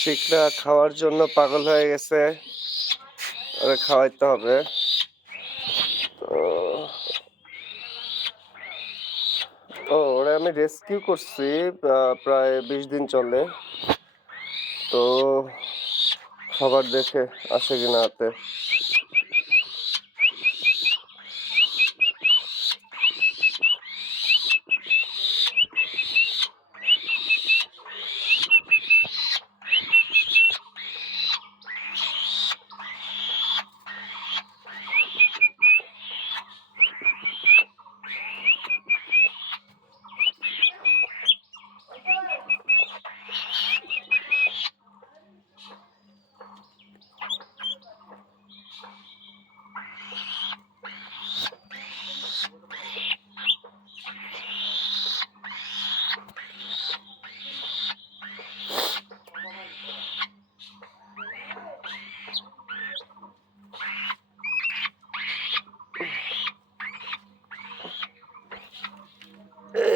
শিকরা খাওয়ার জন্য পাগল হয়ে গেছে, ওরে খাওয়াইতে হবে। তো ওরে আমি রেস্কিউ করছি প্রায় 20 দিন চলে। তো খাবার দেখে আসে কিনা হাতে।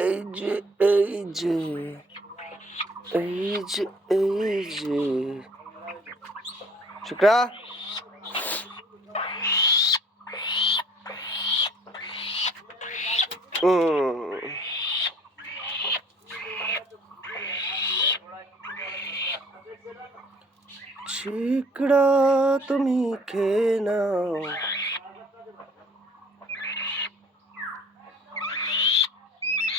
এই যে এই যে এই যে এই যে শিকরা, শিকরা তুমি খেয়ে নাও।